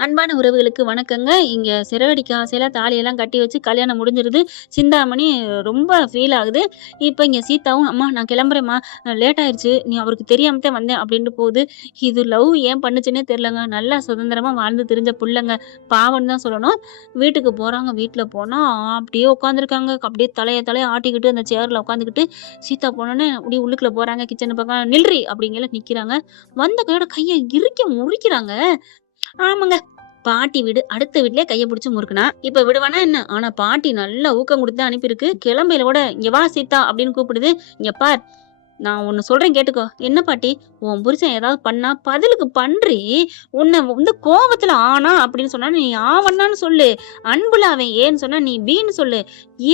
அன்பான உறவுகளுக்கு வணக்கங்க. இங்க சிறகடிக்க ஆசையில தாலியெல்லாம் கட்டி வச்சு கல்யாணம் முடிஞ்சிருது. சிந்தாமணி ரொம்ப ஃபீல் ஆகுது. இப்ப இங்க சீதாவும், "அம்மா நான் கிளம்புறேன்ம்மா. லேட் ஆயிருச்சு. நீ அவருக்கு தெரியாம தான் வந்தேன்" அப்படின்ட்டு போகுது. இது லவ் ஏன் பண்ணுச்சுன்னே தெரியலங்க. நல்லா சுதந்திரமா வாழ்ந்து திரிஞ்ச புள்ளங்க. பாவம்ன்னு தான் சொல்லணும். வீட்டுக்கு போறாங்க. வீட்ல போனா அப்படியே உட்காந்துருக்காங்க. அப்படியே தலைய ஆட்டிக்கிட்டு அந்த சேர்ல உட்காந்துக்கிட்டு, சீதா போனோனே அப்படியே உள்ளுக்குள்ள போறாங்க. கிச்சன் பக்கம், "நில்றி" அப்படிங்கல நிக்கிறாங்க. வந்த கையோட கைய இறுக்கி முறிக்கிறாங்க. ஆமாங்க. பாட்டி வீடு. அடுத்த வீட்லயே கைய புடிச்சு முறுக்குனா, இப்ப விடுவானா என்ன? ஆனா பாட்டி நல்லா ஊக்கம் குடுத்து தான் அனுப்பியிருக்கு. கிளம்பையில கூட, "இங்க வா சீதா" அப்படின்னு கூப்பிடுது. "இங்க பார், நான் ஒண்ணு சொல்றேன் கேட்டுக்கோ." "என்ன பாட்டி?" "உன் புருஷன் ஏதாவது பண்ணா பதிலுக்கு பண்றி. உன்ன வந்து கோவத்துல ஆனா அப்படின்னு சொன்னா நீ ஆவன்னான்னு சொல்லு. அன்புல அவன் ஏன்னு சொன்னா நீ பீன்னு சொல்லு.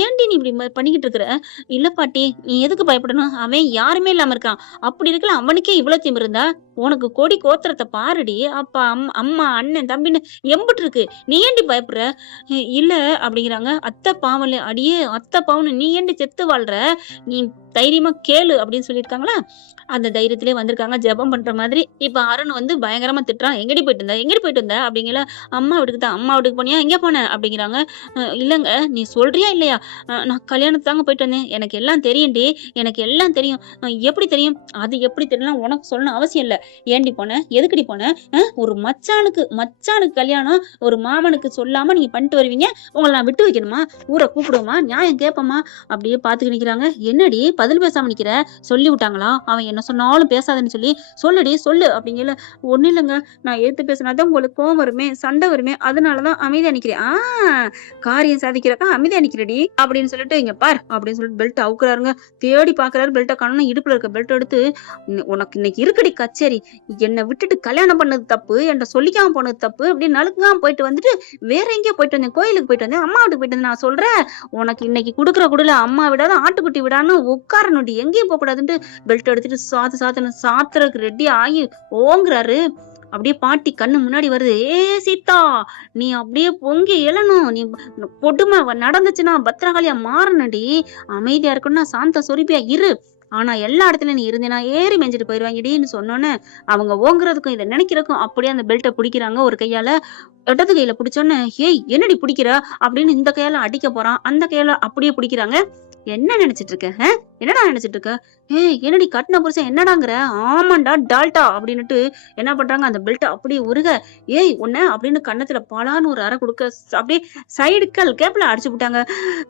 ஏன்டி நீ இப்படி பண்ணிக்கிட்டு இருக்கிற?" "இல்ல பாட்டி, நீ எதுக்கு பயப்படணும்? அவன் யாருமே இல்லாம இருக்கான். அப்படி இருக்கல அவனுக்கே இவ்ளோ திமிரு இருந்தா, உனக்கு கொடி கோத்திரத்த பாருடி. அப்பா, அம்மா, அண்ணன், தம்பின்னு எம்புட்டு இருக்கு. நீ ஏன்டி பயப்படுற?" "இல்ல" அப்படிங்கிறாங்க. "அத்தை பாவம்ல." "அடியே அத்தை பாவம்னு நீ ஏன்டி செத்து வாழ்ற? நீ தைரியமா கேளு" அப்படின்னு சொல்லியிருக்காங்களா. அந்த தைரியத்திலே வந்திருக்காங்க ஜெபம் பண்ற மாதிரி. இப்ப அருண் வந்து பயங்கரமா திட்டுறான். "எங்கடி போயிட்டு வந்த? எங்கடி போயிட்டு வந்த?" அப்படிங்கல. "அம்மா வீட்டுக்கு தான்." "அம்மா வீட்டுக்கு போனியா? எங்க போன?" அப்படிங்கிறாங்க. இல்லங்க, நீ சொல்றியா இல்லையா?" நான் கல்யாணத்துக்கு தாங்க போயிட்டு வந்தேன். எனக்கு எல்லாம் தெரியும்டி. எனக்கு எல்லாம் தெரியும்." எப்படி தெரியும்?" "அது எப்படி தெரியும்னா உனக்கு சொல்லணும் அவசியம் இல்ல." "ஏன்டி போன? எதுக்குடி போன? ஒரு மச்சானுக்கு மச்சானுக்கு கல்யாணம் ஒரு மாமனுக்கு சொல்லாம நீங்க பண்ணிட்டு வருவீங்க. உங்கள நான் விட்டு வைக்கணுமா? ஊர கூப்பிடுவோமா? நியாயம் கேட்போமா?" அப்படியே பார்த்துட்டு நிக்கிறாங்க. "என்னடி பதில் பேசாம நிக்கிற? சொல்லி விட்டாங்களா? அவன் என்ன சொன்னாலும் பேசாதன்னு சொல்லி. சொல்லுடி சொல்லு" அப்படிங்கல. "ஒண்ணும் இல்லங்க. நான் எதிர்த்து பேசினா தான் உங்களுக்கு கோவம் வருமே, சண்டை வருமே. அதனால தான் அமைதியா நிக்கிறேன்." காரியம் சாதிக்கிறக்கா அமைதியா நிக்கிறடி" அப்படின்னு சொல்லிட்டு, "இங்க பார்" அப்படின்னு சொல்லிட்டு பெல்ட் அவுக்குறாருங்க. தேடி பார்க்குறாரு. பெல்ட்ட காணோம்னு இடுப்புல இருக்க பெல்ட் எடுத்து, உனக்கு இன்னைக்கு இருக்குடி கச்சேரி. என்ன விட்டுட்டு கல்யாணம் பண்ணது தப்பு. என்ட்ட சொல்லிக்காம போனது தப்பு" அப்படின்னு நலுங்காம போயிட்டு வந்துட்டு, "வேற எங்கேயோ போயிட்டு வந்தேன். கோயிலுக்கு போயிட்டு வந்தேன். அம்மா வீட்டுக்கு போயிட்டு வந்தேன் நான் சொல்றேன். உனக்கு இன்னைக்கு குடுக்குற குடுல அம்மா விடாத ஆட்டுக்குட்டி விடான்னு உட்காரணும்டி. எங்கேயும் போகக்கூடாதுன்ட்டு" பெல்ட் எடுத்துட்டு சாத்துன்னு சாத்துறதுக்கு ரெடி ஆகி ஓங்குறாரு. அப்படியே பாட்டி கண்ணு முன்னாடி வருது. சீதா, நீ அப்படியே பொங்கி எழணும். நீ கொடுமை நடந்துச்சுன்னா பத்திரகாளியா மாறணும்டி. அமைதியா இருக்கணும்னா சாந்த சொரிப்பியா இரு. ஆனா எல்லா இடத்துலயும் நீ இருந்தேனா ஏறி மேய்ஞ்சிட்டு போயிருவாங்கடின்னு சொன்னோன்னே, அவங்க ஓங்குறதுக்கும் இதை நினைக்கிறதுக்கும் அப்படியே அந்த பெல்ட்டை பிடிக்கிறாங்க ஒரு கையால. இடது கையில பிடிச்சோன்னே, "ஏய் என்னடி பிடிக்கிற?" அப்படின்னு இந்த கையால அடிக்க போறான். அந்த கையால அப்படியே பிடிக்கிறாங்க. "என்ன நினைச்சிட்டு இருக்க? என்னடா நினைச்சிட்டு இருக்க? ஏய் என்னடி கட்டின புருஷன் என்னடாங்கிற?" "ஆமாண்டா டால்டா" அப்படின்னுட்டு என்ன பண்றாங்க, அந்த பெல்ட் அப்படியே உருக, "ஏய் உன்ன" அப்படின்னு கன்னத்துல பலான்னு ஒரு அறை கொடுக்க, அப்படியே சைடு கேப்ல அடிச்சு விட்டாங்க.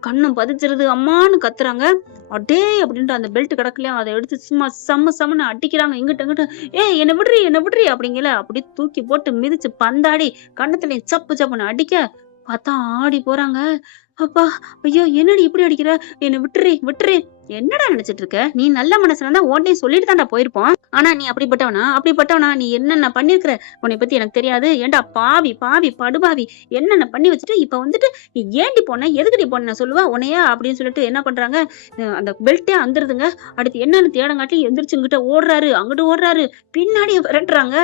கண்ணம் பதிச்சிருது. அம்மான்னு கத்துறாங்க. அடே அப்படின்ட்டு அந்த பெல்ட் கிடக்கலையா, அதை எடுத்து சும்மா சம்முன்னு அடிக்கிறாங்க. இங்கிட்ட இங்கிட்ட, "ஏய் என்ன விடுறி என்ன விடுறி" அப்படிங்கல. அப்படியே தூக்கி போட்டு மிதிச்சு பந்தாடி கண்ணத்துல சப்புன்னு அடிக்க, பார்த்தா ஆடி போறாங்க. அப்பா, ஐயோ என்னடி இப்படி அடிக்கிற? என்ன விட்டுரு விட்டுரு. "என்னடா நினைச்சிட்டு இருக்க? நீ நல்ல மனசுல இருந்தா உன்கிட்டயும் சொல்லிட்டு தான்டா போயிருப்போம். ஆனா நீ அப்படிப்பட்டவனா? நீ என்னென்ன பண்ணிருக்கிற? உன்னை பத்தி எனக்கு தெரியாது. ஏன்டா பாவி பாவி படுபாவி, என்னென்ன பண்ணி வச்சுட்டு இப்ப வந்துட்டு நீ ஏன்டி போன? எதுக்குடி போன சொல்லுவ உன்னையா?" அப்படின்னு சொல்லிட்டு என்ன பண்றாங்க, அந்த பெல்ட்டே அந்துருதுங்க. அடுத்து என்னன்னு தேடங்காட்டி எந்திரிச்சு இங்கிட்ட ஓடுறாரு, அங்கிட்டு ஓடுறாரு, பின்னாடியே விரட்டுறாங்க.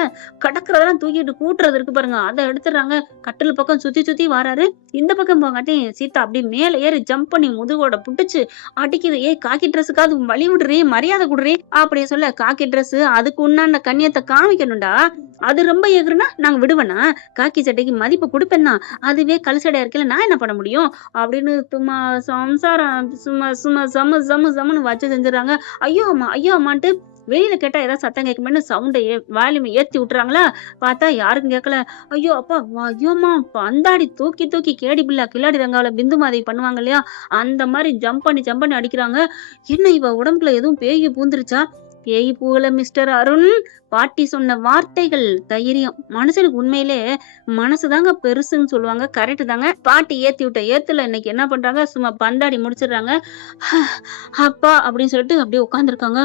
கடக்குறதெல்லாம் தூக்கிட்டு கூட்டுறது இருக்கு பாருங்க, அதை எடுத்துடுறாங்க. கட்டில் பக்கம் சுத்தி சுத்தி வாராரு. இந்த பக்கம் போங்காட்டி சீதா அப்படி மேல ஏறி ஜம்ப் பண்ணி முதுகோட புடிச்சு அடிக்குது. "ஏய் காக்கி ட்ரெஸ்ஸுக்காவது வழி விடுறி, மரியாதை குடுறி" அப்படி சொல்ல, காக்கி ட்ரெஸ் அதுக்கு உண்டான கண்ணியத்தை காமிக்கணும்டா. அது ரொம்ப எகுறுனா நாங்க விடுவேனா? காக்கி சட்டைக்கு மதிப்பு கொடுப்பேன்னா? அதுவே கல்சடையா இருக்கல நான் என்ன பண்ண முடியும்? அப்படின்னு சும்மா சம்சாரம் சும்மா சும்மா சம சம சமன்னு வச்சு செஞ்சுறாங்க. ஐயோ அம்மான்ட்டு வெளியில கேட்டா ஏதாவது சத்தம் கேட்குமேன்னு சவுண்டை வால்யூம் ஏத்தி விட்டுறாங்களா. பார்த்தா யாருக்கும் கேட்கல. ஐயோ அப்பா, ஐயோம்மா, பந்தாடி தூக்கி தூக்கி கேடி பிள்ளை கில்லாடி ரங்காவில பிந்து மாதவி பண்ணுவாங்க இல்லையா, அந்த மாதிரி ஜம்ப் பண்ணி அடிக்கிறாங்க. என்ன இவ உடம்புல எதுவும் பேய் பூந்துருச்சா? "பேய் பூவல மிஸ்டர் அருண்." பாட்டி சொன்ன வார்த்தைகள் தைரியம். மனுஷனுக்கு உண்மையிலே மனசுதாங்க பெருசுன்னு சொல்லுவாங்க. கரெக்ட் தாங்க. பாட்டி ஏத்தி விட்ட ஏத்துல இன்னைக்கு என்ன பண்றாங்க, சும்மா பந்தாடி முடிச்சிடுறாங்க. அப்பா அப்படின்னு சொல்லிட்டு அப்படியே உட்காந்துருக்காங்க.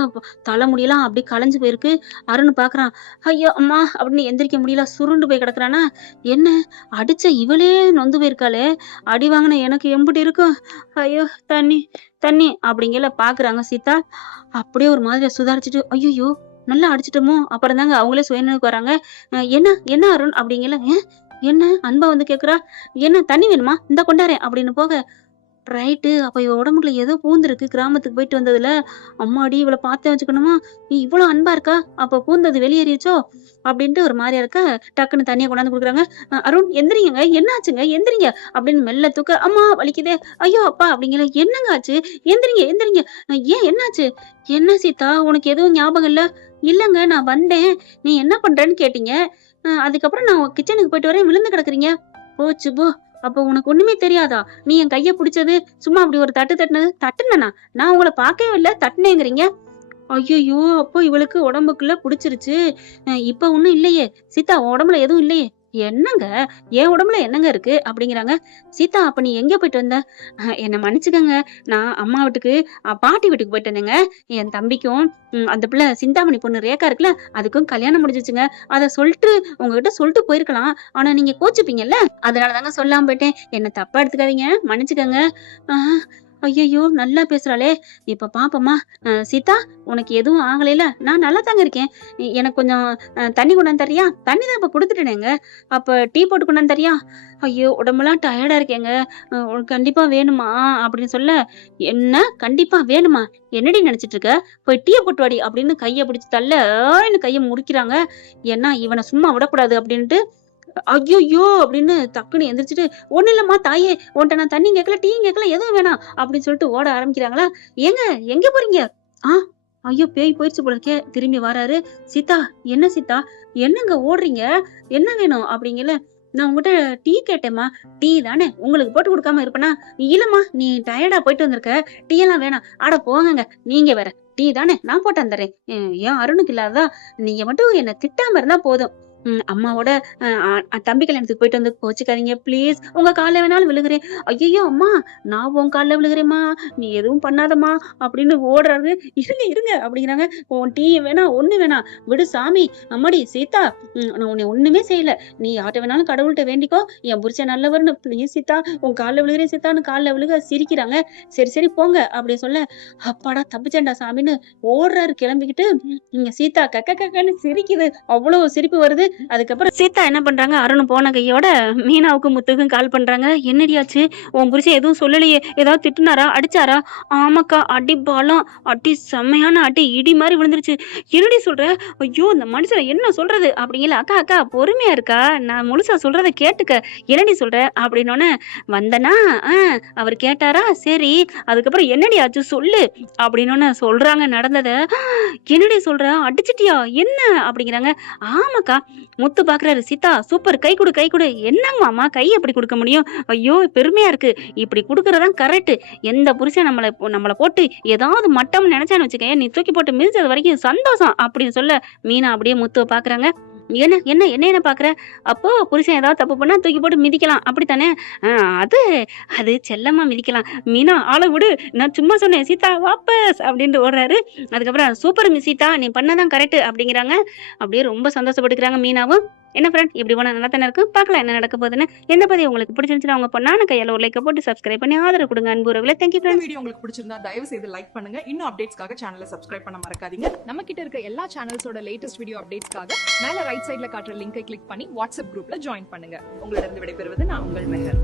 தலைமுடியெல்லாம் அப்படியே களைஞ்சு போயிருக்கு. அருண் பாக்குறான். ஐயோ அம்மா அப்படின்னு எந்திரிக்க முடியல, சுருண்டு போய் கிடக்குறானா. என்ன அடிச்ச இவளே நொந்து போயிருக்காளே, அடி வாங்கின எனக்கு எம்புட்டு இருக்கும். ஐயோ தண்ணி தண்ணி அப்படிங்கல பாக்குறாங்க சீதா. அப்படியே ஒரு மாதிரியா சுதாரிச்சுட்டு, ஐயோ நல்லா அடிச்சிட்டோமோ. அப்புறம் தாங்க அவங்களே சுயநினைவுக்கு வராங்க. என்ன என்ன அருண் அப்படிங்கல. என்ன அன்பா வந்து கேக்குறா. "என்ன தண்ணி வேணுமா? இந்த கொண்டாரேன்" அப்படின்னு போக, ரைட்டு. அப்ப இவ உடம்புக்குள்ள ஏதோ பூந்திருக்கு கிராமத்துக்கு போயிட்டு வந்ததுல. அம்மாடி! இவள பார்த்தே வச்சுக்கணுமா? இவ்ளோ அன்பா இருக்கா? அப்ப பூந்தது வெளியேறிருச்சோ? அப்டின்ட்டு ஒரு மாரியா இருக்க, டக்குன்னு தண்ணிய கொண்டாந்து குடுக்குறாங்க. "அருண் எந்திரிங்கங்க. என்ன ஆச்சுங்க? எந்திரிங்க" அப்டின்னு மெல்ல தூக்க, "அம்மா வலிக்குதே! ஐயோ! அப்பா" அப்டிங்கிற. "என்னங்க ஆச்சு? எந்திரிங்க, எந்திரிங்க. ஏன் என்னாச்சு? என்ன சீதா? உனக்கு எதுவும் ஞாபகம் இல்ல?" "இல்லங்க நான் வந்தேன். நீ என்ன பண்றன்னு கேட்டீங்க. அதுக்கப்புறம் நான் கிச்சனுக்கு போயிட்டு வரேன். விழுந்து கிடக்குறீங்க." "போச்சு போ! அப்ப உனக்கு ஒண்ணுமே தெரியாதா? நீ என் கைய புடிச்சது, சும்மா அப்படி ஒரு தட்டு தட்டுனது." "தட்டுனனா? நான் உங்கள பார்க்கவே இல்ல. தட்டுனேங்கிறீங்க." ஐயய்யோ! அப்போ இவளுக்கு உடம்புக்குள்ள புடிச்சிருச்சு. இப்ப ஒண்ணும் இல்லையே! சீதா உன் உடம்புல எதுவும் இல்லையே! என்னங்க? என் உடம்புல என்னங்க இருக்கு? அப்படிங்கிறாங்க. சீதா அப்ப நீ எங்க போயிட்டு வந்த? என்ன மன்னிச்சுக்கங்க. நான் அம்மா வீட்டுக்கு பாட்டி வீட்டுக்கு போயிட்டு வந்தேங்க. என் தம்பிக்கும் அந்த பிள்ளை சிந்தாமணி பொண்ணு ரேகா இருக்குல்ல, அதுக்கும் கல்யாணம் முடிஞ்சுச்சுங்க. அத சொல்ட்டு உங்ககிட்ட சொல்ட்டு போயிருக்கலாம். ஆனா நீங்க கோச்சுப்பீங்கல்ல, அதனால தாங்க சொல்லாம போயிட்டேன். என்ன தப்பா எடுத்துக்காதீங்க. மன்னிச்சுக்கங்க. ஆ ஐயய்யோ! நல்லா பேசுறாளே! இப்ப பாப்போமா? சீதா உனக்கு எதுவும் ஆகலைல? நான் நல்லா தாங்க இருக்கேன். எனக்கு கொஞ்சம் தண்ணி கொண்டாந்து தர்றியா? தண்ணி தான் இப்ப குடுத்துட்டேனேங்க. அப்ப டீ போட்டு கொண்டாந்து தர்றியா? ஐயோ! உடம்பெல்லாம் டயர்டா இருக்கேங்க. உனக்கு கண்டிப்பா வேணுமா? அப்படின்னு சொல்ல, என்ன கண்டிப்பா வேணுமா? என்னடி நெனச்சுட்டு இருக்க? போய் டீய போட்டு வாடி அப்படின்னு கைய பிடிச்சு தள்ள, ஏய்ன்னு கைய முறிக்கிறாங்க. ஏன்னா இவன சும்மா விடக்கூடாது அப்படின்ட்டு, ஐய்யய்யோ! அப்படின்னு டக்குன்னு எந்திரிச்சுட்டு, "ஒண்ணும் இல்லம்மா தாயே! உன்ட்ட நான் தண்ணியும் கேட்கல, டீயும் கேட்கல, எதுவும் வேணாம்." அப்படின்னு சொல்லிட்டு ஓட ஆரம்பிக்கிறாங்களா, "ஏங்க எங்க போறீங்க?" "ஆ ஐயோ! பேய் போயிருச்சு போல இருக்கே." திரும்பி வராரு. "சீதா, என்ன சீதா? என்னங்க ஓடுறீங்க? என்ன வேணும்?" அப்படிங்கல. "நான் உங்ககிட்ட டீ கேட்டேன்ம்மா." "டீ தானே, உங்களுக்கு போட்டு குடுக்காம இருப்பேனா?" "இல்லம்மா, நீ டயர்டா போயிட்டு வந்திருக்க. டீ எல்லாம் வேணாம்." "அட போங்கங்க, நீங்க வேற. டீ தானே, நான் போட்டு தந்துர்றேன். ஏன் அருணுக்கு இல்லாததா? நீங்க மட்டும் என்ன திட்டாம இருந்தா போதும்." அம்மாவோட தம்பி கல்யாணத்துக்கு போயிட்டு வந்து கோச்சுக்காதீங்க ப்ளீஸ். உங்க கால்ல வேணாலும் விழுகுறேன். ஐயய்யோ! அம்மா நான் உன் கால்ல விழுகுறேன்ம்மா. நீ எதுவும் பண்ணாதம்மா அப்படின்னு ஓடுறாரு. இருங்க, இருங்க அப்படிங்கிறாங்க. உன் டீ வேணாம், ஒண்ணும் வேணாம். விடு சாமி. அம்மாடி சீதா, நான் உன்னை ஒண்ணுமே செய்யல. நீ யார்ட்ட வேணாலும் கடவுள்ட்ட வேண்டிக்கோ. என் புருஷன் நல்லவர்ன்னு. ப்ளீஸ் சீதா, உன் கால்ல விழுகுறேன் சீதான்னு கால்ல விழுக சிரிக்கிறாங்க. சரி, சரி போங்க அப்படி சொல்ல, அப்பாடா தப்பிச்சேன்டா சாமின்னு ஓடுறாரு கிளம்பிக்கிட்டு. இங்க சீதா கக்க கக்கன்னு சிரிக்குது. அவ்வளோ சிரிப்பு வருது. அதுக்கப்புறம் சீதா என்ன பண்றாங்க, அருண் போன கையோட மீனாவுக்கும் முத்துக்கும் கால் பண்றாங்க. "என்னடி ஆச்சு? உன் புருஷன் எதுவும் சொல்லலையே? ஏதாவது திட்டுனாரா? அடிச்சாரா?" "ஆமாக்கா, அடி பலம். அடி செம்மையான அடி. இடி மாரி விழுந்துருச்சு." "என்னடி சொல்ற? ஐயோ! இந்த மனுஷன என்ன சொல்றது?" அப்படிங்கல. "அக்கா, அக்கா பொறுமையா இருக்கா. நான் முழுசா சொல்றத கேட்டுக்க. என்னடி சொல்ற?" அப்படின்னோனே, "வந்தனா, ஆ அவரு கேட்டாரா? சரி. அதுக்கப்புறம் என்னடி ஆச்சு சொல்லு." அப்படின்னோனே சொல்றாங்க நடந்தத. "என்னடி சொல்ற? அடிச்சிட்டியா? என்ன?" அப்படிங்கிறாங்க. "ஆமாக்கா." முத்து பாக்குறாரு. "சீதா சூப்பர். கை குடு, கை குடு." "என்னங்க மாமா கை எப்படி குடுக்க முடியும்?" "ஐயோ! பெருமையா இருக்கு. இப்படி குடுக்குறது தான் கரெக்ட்டு. எந்த புருஷன் நம்மள போட்டு ஏதாவது மட்டம்னு நெனச்சான்னு வச்சுக்கயேன், நீ தூக்கி போட்டு மிதிச்சது வரைக்கும் சந்தோஷம்." அப்படின்னு சொல்ல, மீனா அப்படியே முத்துவ பாக்குறாங்க. "என்ன என்ன என்ன பாக்குற? அப்போ புருஷன் ஏதாவது தப்பு பண்ணா தூக்கி போட்டு மிதிக்கலாம். அப்படித்தானே?" "ஆ அது அது செல்லமா மிதிக்கலாம்." "மீனா ஆள விடு. நான் சும்மா சொன்னேன். சீதா வாபஸ்." அப்படின்ட்டு ஓடுறாரு. அதுக்கப்புறம் "சூப்பர் மிஸ் சீதா. நீ பண்ணதான் கரெக்ட்டு." அப்படிங்கிறாங்க. அப்படியே ரொம்ப சந்தோஷப்பட்டுக்கிறாங்க மீனாவும். என்ன ஃப்ரெண்ட் இப்படி போனா நல்லா தானே இருக்கும். பார்க்கலாம் என்ன நடக்க போகுதுன்னு. இந்த பதிவு உங்களுக்கு பிடிச்சிருந்துச்சுன்னா உங்க பொண்ணான கையால ஒரு லைக்க போட்டு சப்ஸ்கிரைப் பண்ணி ஆதரவு கொடுங்க அன்பு உறவுகளே. தேங்க் யூ இந்த ஃப்ரெண்ட்ஸ். வீடியோ உங்களுக்கு பிடிச்சிருந்தா தயவு செய்து லைக் பண்ணுங்க. இன்னும் அப்டேட்ஸ்க்காக சேனலை சப்ஸ்கிரைப் பண்ண மறக்காதீங்க. நம்ம கிட்ட இருக்க எல்லா சேனல்ஸோட லேட்டஸ்ட் வீடியோ அப்டேட்ஸ்க்காக மேல ரைட் சைடுல காட்டுற லிங்கை கிளிக் பண்ணி வாட்ஸ்அப் குரூப்ல ஜாயின் பண்ணுங்க. உங்களிடம் விடைபெறுவது நான் உங்கள் மெஹர்.